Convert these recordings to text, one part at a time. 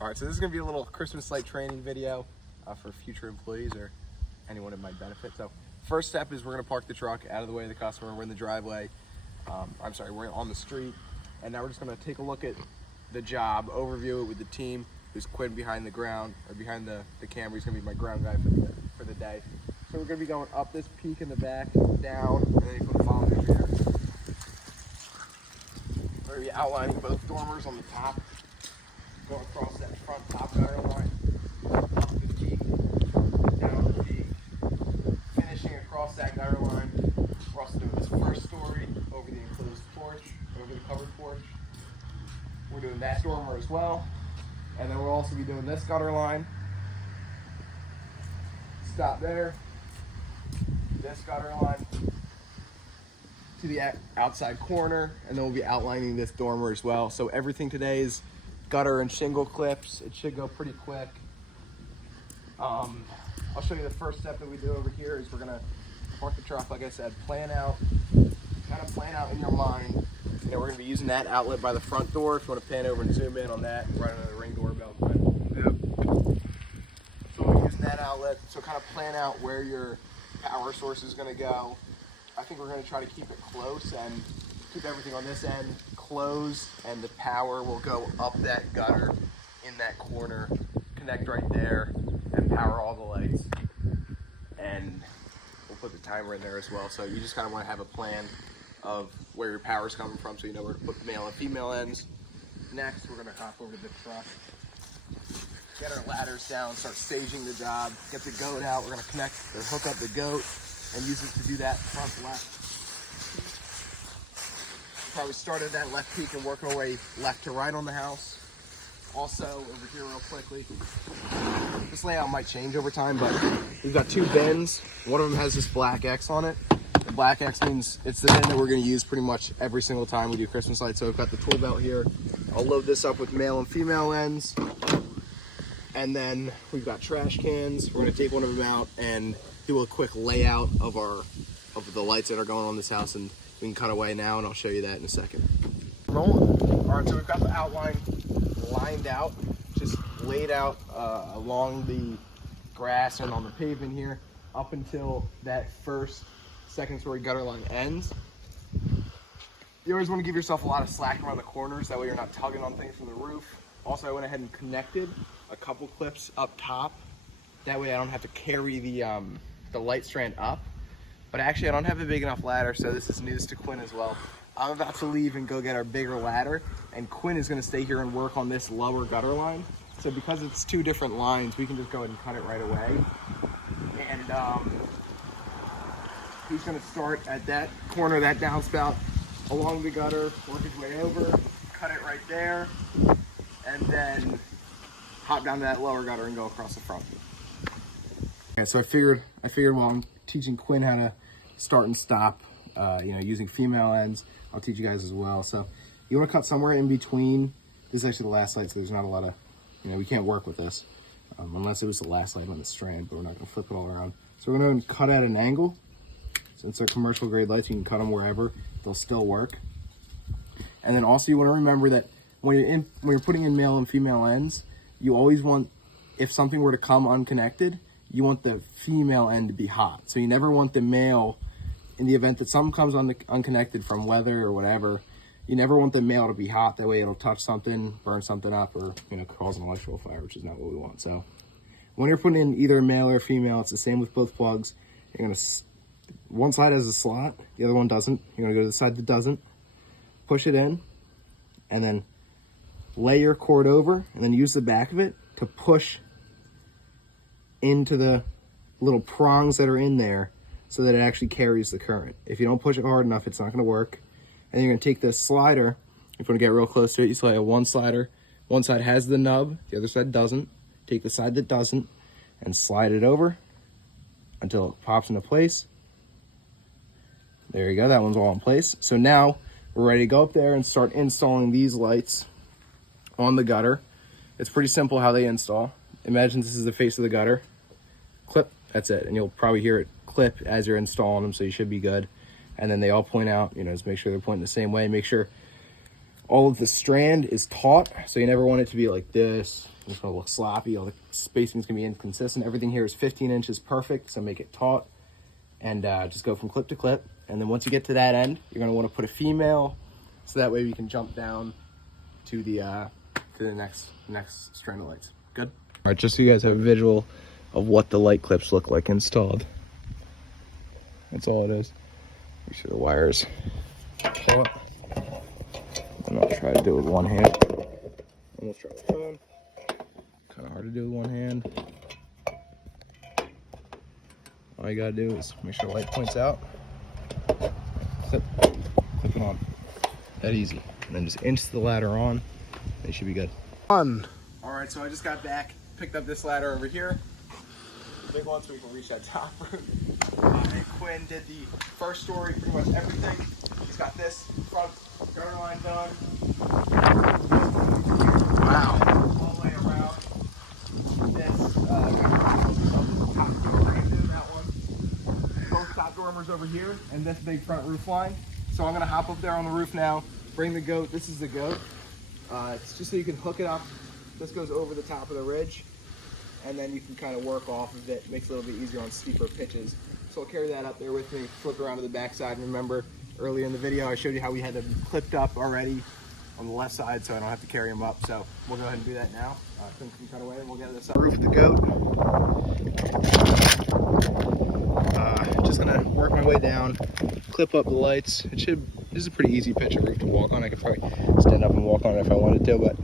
All right, so this is gonna be a little Christmas light training video for future employees or anyone it might benefit. So first step is we're gonna park the truck out of the way of the customer. We're in the driveway. We're on the street. And now we're just gonna take a look at the job, overview it with the team. There's Quinn behind the camera. He's gonna be my ground guy for the day. So we're gonna be going up this peak in the back, down, and then he's gonna follow me over here. We're gonna be outlining both dormers on the top. Going across that front top gutter line, up the peak, down the peak, finishing across that gutter line. We're also doing this first story over the enclosed porch, over the covered porch. We're doing that dormer as well. And then we'll also be doing this gutter line. Stop there. This gutter line to the outside corner, and then we'll be outlining this dormer as well. So everything today is gutter and shingle clips. It should go pretty quick. I'll show you the first step that we do over here is we're gonna park the truck, like I said, plan out in your mind. You know, we're gonna be using that outlet by the front door. If you wanna pan over and zoom in on that, right under the Ring doorbell. Yep. So we're using that outlet. So kind of plan out where your power source is gonna go. I think we're gonna try to keep it close and keep everything on this end closed, and the power will go up that gutter in that corner, connect right there, and power all the lights. And we'll put the timer in there as well. So you just kind of want to have a plan of where your power is coming from, so you know where to put male and female ends. Next, we're gonna hop over to the truck, get our ladders down, start staging the job, get the goat out. We're gonna hook up the goat and use it to do that front left. Probably started that left peak and work our way left to right on the house. Also, over here real quickly, this layout might change over time, but we've got two bins. One of them has this black X on it. The black X means it's the bin that we're gonna use pretty much every single time we do Christmas lights. So we've got the tool belt here. I'll load this up with male and female ends. And then we've got trash cans. We're gonna take one of them out and do a quick layout of the lights that are going on this house, and we can cut away now, and I'll show you that in a second. Rolling. All right, so we've got the outline lined out, just laid out along the grass and on the pavement here, up until that second story gutter line ends. You always want to give yourself a lot of slack around the corners, that way you're not tugging on things from the roof. Also, I went ahead and connected a couple clips up top. That way I don't have to carry the light strand up. But actually I don't have a big enough ladder, so this is news to Quinn as well. I'm about to leave and go get our bigger ladder, and Quinn is gonna stay here and work on this lower gutter line. So because it's two different lines, we can just go ahead and cut it right away. And he's gonna start at that corner, that downspout, along the gutter, work his way over, cut it right there, and then hop down to that lower gutter and go across the front. Okay, so I figured while I'm teaching Quinn how to start and stop, using female ends, I'll teach you guys as well. So you want to cut somewhere in between. This is actually the last light, so there's not a lot of, we can't work with this unless it was the last light on the strand, but we're not going to flip it all around. So we're going to cut at an angle. Since they're commercial grade lights, you can cut them wherever, they'll still work. And then also you want to remember that when you're putting in male and female ends, you always want, if something were to come unconnected, you want the female end to be hot. So you never want the male, in the event that something comes unconnected from weather or whatever, you never want the male to be hot. That way it'll touch something, burn something up, or cause an electrical fire, which is not what we want. So when you're putting in either male or female, it's the same with both plugs. You're gonna, one side has a slot, the other one doesn't. You're gonna go to the side that doesn't, push it in, and then lay your cord over, and then use the back of it to push into the little prongs that are in there so that it actually carries the current. If you don't push it hard enough, it's not going to work. And you're going to take this slider. If you want to get real close to it, you still have one slider. One side has the nub, the other side doesn't. Take the side that doesn't and slide it over until it pops into place. There you go, that one's all in place. So now we're ready to go up there and start installing these lights on the gutter. It's pretty simple how they install. Imagine this is the face of the gutter. Clip, that's it. And you'll probably hear it clip as you're installing them, so you should be good. And then they all point out, just make sure they're pointing the same way. Make sure all of the strand is taut, so you never want it to be like this. It's gonna look sloppy. All the spacing's gonna be inconsistent. Everything here is 15 inches perfect, so make it taut. And just go from clip to clip. And then once you get to that end, you're gonna wanna put a female, so that way we can jump down to the next strand of lights. Good? All right, just so you guys have a visual of what the light clips look like installed. That's all it is. Make sure the wires pull it. And I'll try to do it with one hand. Almost try the phone. Kind of hard to do with one hand. All you gotta do is make sure the light points out. Clip it on. That easy. And then just inch the ladder on. It should be good. All right, so I just got back, picked up this ladder over here. Big one so we can reach that top roof. And Quinn did the first story, pretty much everything. He's got this front gutter line done. Wow. All the way around. This top dormer, that one. Both top dormers over here, and this big front roof line. So I'm gonna hop up there on the roof now, bring the goat. This is the goat. It's just so you can hook it up. This goes over the top of the ridge, and then you can kind of work off of it. Makes it a little bit easier on steeper pitches. So I'll carry that up there with me, flip around to the back side. Remember, earlier in the video, I showed you how we had them clipped up already on the left side, so I don't have to carry them up. So we'll go ahead and do that now. Quinn can cut away, and we'll get this up. Roof of the goat. Just gonna work my way down, clip up the lights. This is a pretty easy pitch of roof to walk on. I could probably stand up and walk on it if I wanted to, but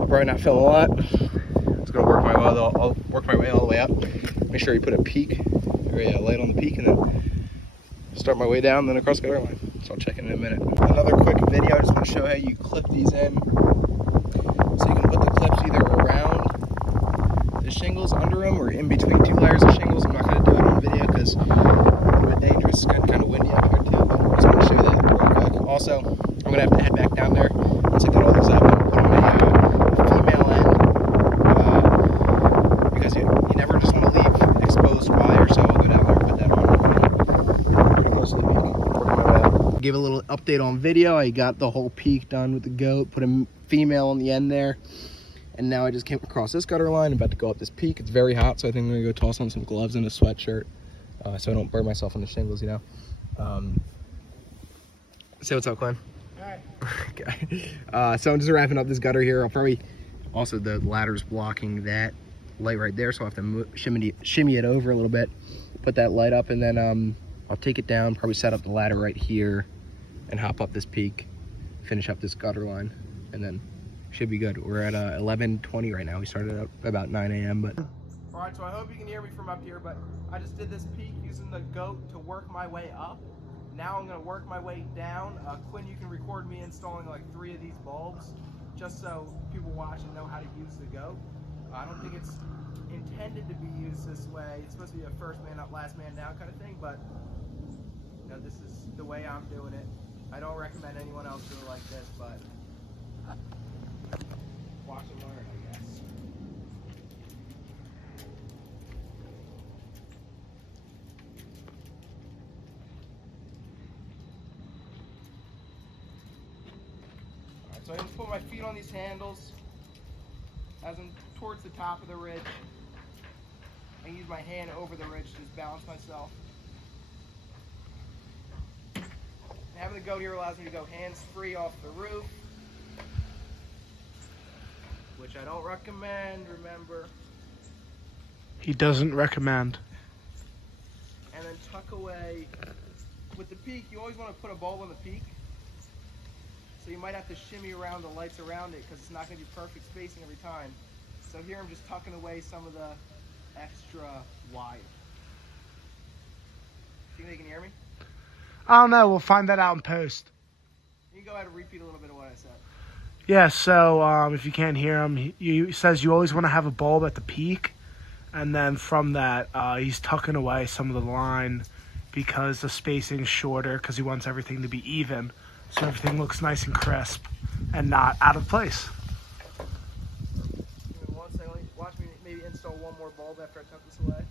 I'm probably not feeling a lot. Just gonna work my way. I'll work my way all the way up. Make sure you put a peak, or a light on the peak, and then start my way down, then across the gutter line. So I'll check in a minute. Another quick video. I just want to show how you clip these in. So you can put the clips either around the shingles, under them, or in between two layers of shingles. I'm not going to do it on video because it's a bit dangerous. It's kind of windy out here too. But I just want to show you that real quick. Also, I'm going to have to head back down there once I get all these up and put on a female end. Because you never just want to leave exposed wire, so I'll go down there and put that on. Pretty close to the peak. Working my way up. Give a little update on video. I got the whole peak done with the goat, put a female on the end there. And now I just came across this gutter line. I'm about to go up this peak. It's very hot, so I think I'm gonna go toss on some gloves and a sweatshirt so I don't burn myself on the shingles, you know. Say what's up, Quinn. All right. Okay. So I'm just wrapping up this gutter here. I'll probably, also the ladder's blocking that light right there, so I'll have to shimmy it over a little bit, put that light up, and then I'll take it down, probably set up the ladder right here and hop up this peak, finish up this gutter line, and then should be good. We're at 11:20 right now. We started at about 9 a.m. But all right, so I hope you can hear me from up here. But I just did this peak using the goat to work my way up. Now I'm gonna work my way down. Quinn, you can record me installing like 3 of these bulbs, just so people watching know how to use the goat. I don't think it's intended to be used this way. It's supposed to be a first man up, last man down kind of thing. But you know, this is the way I'm doing it. I don't recommend anyone else do it like this, but watch and learn, I guess. Alright, so I just put my feet on these handles as I'm towards the top of the ridge. I use my hand over the ridge to just balance myself. And having the goat here allows me to go hands-free off the roof, which I don't recommend, remember. He doesn't recommend. And then tuck away. With the peak, you always want to put a bulb on the peak. So you might have to shimmy around the lights around it because it's not going to be perfect spacing every time. So here I'm just tucking away some of the extra wire. Think they can hear me? I don't know. We'll find that out in post. You can go ahead and repeat a little bit of what I said. Yeah, so if you can't hear him, he says you always want to have a bulb at the peak. And then from that, he's tucking away some of the line because the spacing's shorter because he wants everything to be even. So everything looks nice and crisp and not out of place. Give me 1 second. Watch me maybe install one more bulb after I tuck this away.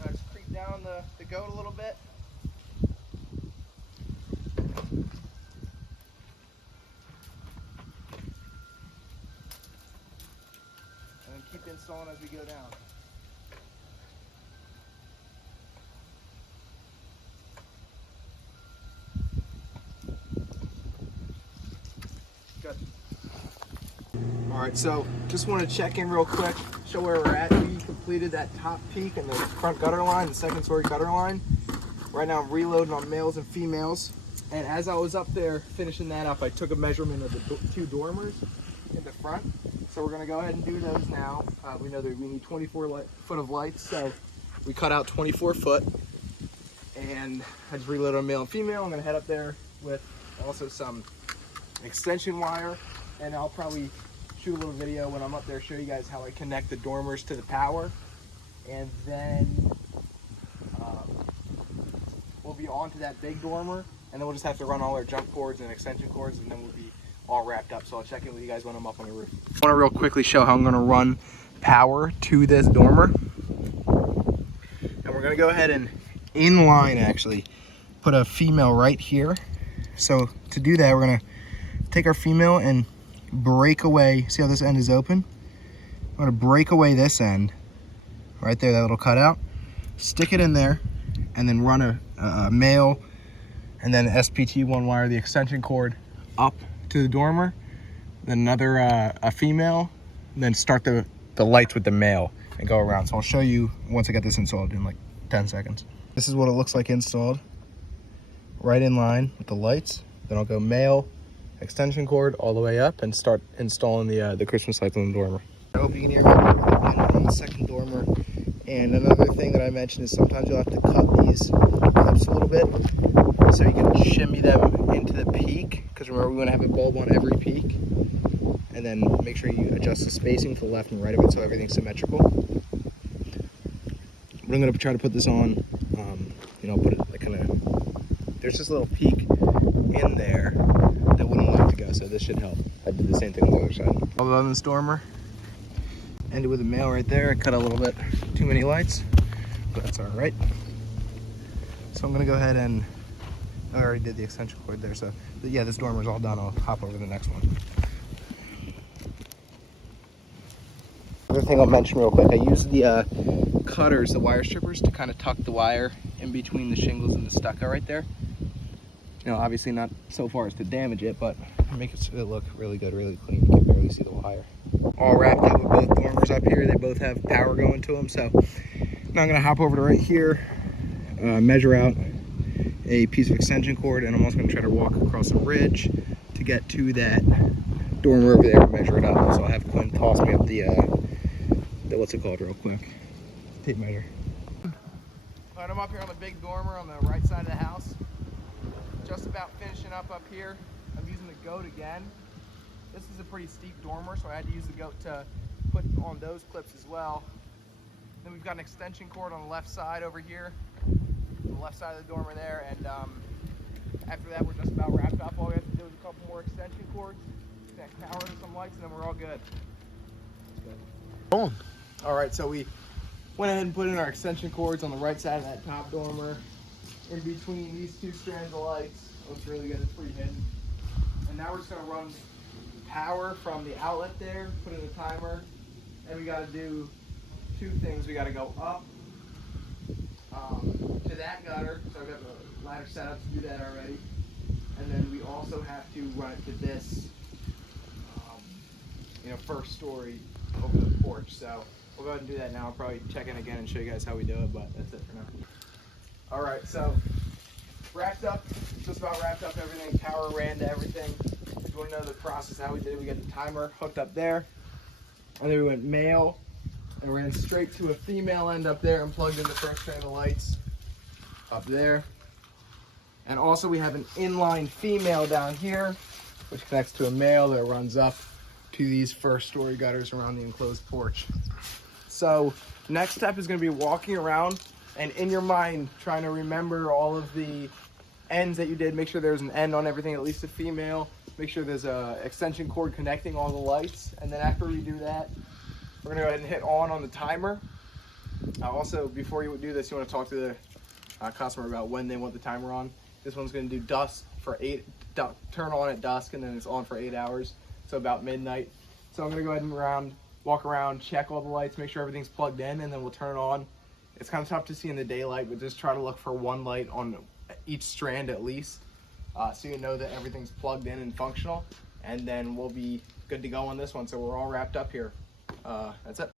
Now just creep down the goat a little bit. And then keep installing as we go down. Good. All right, so just want to check in real quick, show where we're at. We completed that top peak and the front gutter line, the second story gutter line. Right now I'm reloading on males and females. And as I was up there finishing that up, I took a measurement of the two dormers in the front. So we're gonna go ahead and do those now. We know that we need 24 foot of lights, so we cut out 24 foot. And I just reloaded on male and female. I'm gonna head up there with also some extension wire, and I'll probably shoot a little video when I'm up there, show you guys how I connect the dormers to the power, and then we'll be on to that big dormer, and then we'll just have to run all our jump cords and extension cords, and then we'll be all wrapped up. So I'll check in with you guys when I'm up on the roof. I want to real quickly show how I'm going to run power to this dormer, and we're going to go ahead and inline actually put a female right here. So to do that, we're going to take our female and break away. See how this end is open? I'm going to break away this end right there, that little cutout, stick it in there, and then run a male and then SPT1 wire, the extension cord, up to the dormer, then another a female, and then start the lights with the male and go around. So I'll show you once I get this installed in like 10 seconds. This is what it looks like installed, right in line with the lights. Then I'll go male, extension cord all the way up and start installing the Christmas lights on the dormer. I hope you can hear me on the second dormer. And another thing that I mentioned is sometimes you'll have to cut these clips a little bit so you can shimmy them into the peak, because remember we want to have a bulb on every peak, and then make sure you adjust the spacing to the left and right of it so everything's symmetrical. But I'm going to try to put this on, put it like kind of, there's this little peak in there that wouldn't like to go, so this should help. I did the same thing on the other side. All on this dormer, ended with a male right there. I cut a little bit too many lights, but that's all right. So I'm gonna go ahead and, I already did the extension cord there, so yeah, this dormer is all done. I'll hop over to the next one. Other thing I'll mention real quick, I used the cutters, the wire strippers, to kind of tuck the wire in between the shingles and the stucco right there. You know, obviously not so far as to damage it, but make it look really good, really clean. You can barely see the wire. All wrapped up with both dormers up here. They both have power going to them. So now I'm gonna hop over to right here, measure out a piece of extension cord, and I'm also gonna try to walk across a ridge to get to that dormer over there and measure it up. So I'll have Quinn toss me up the what's it called real quick, tape measure. But I'm up here on the big dormer on the right side of the house. Just about finishing up here. I'm using the goat again. This is a pretty steep dormer, so I had to use the goat to put on those clips as well. Then we've got an extension cord on the left side over here, the left side of the dormer there, and after that we're just about wrapped up. All we have to do is a couple more extension cords, connect power to some lights, and then we're all good. Boom. All right, so we went ahead and put in our extension cords on the right side of that top dormer, in between these two strands of lights. Looks really good, it's pretty hidden. And now we're just gonna run power from the outlet there, put in a timer, and we gotta do two things. We gotta go up to that gutter, so I've got the ladder set up to do that already. And then we also have to run it to this, first story over the porch. So we'll go ahead and do that now. I'll probably check in again and show you guys how we do it, but that's it for now. All right, so wrapped up, just about wrapped up everything. Power ran to everything. If you want to know the process, how we did it, we got the timer hooked up there, and then we went male and ran straight to a female end up there and plugged in the first strand of lights up there. And also we have an inline female down here, which connects to a male that runs up to these first story gutters around the enclosed porch. So next step is going to be walking around and in your mind trying to remember all of the ends that you did. Make sure there's an end on everything, at least a female. Make sure there's a extension cord connecting all the lights. And then after we do that, we're going to go ahead and hit on the timer. Also, before you do this, you want to talk to customer about when they want the timer on. This one's going to do dusk for turn on at dusk, and then it's on for 8 hours, so about midnight. So I'm going to go ahead and walk around, check all the lights, make sure everything's plugged in, and then we'll turn it on. It's kind of tough to see in the daylight, but just try to look for one light on each strand at least, so you know that everything's plugged in and functional, and then we'll be good to go on this one. So we're all wrapped up here. That's it.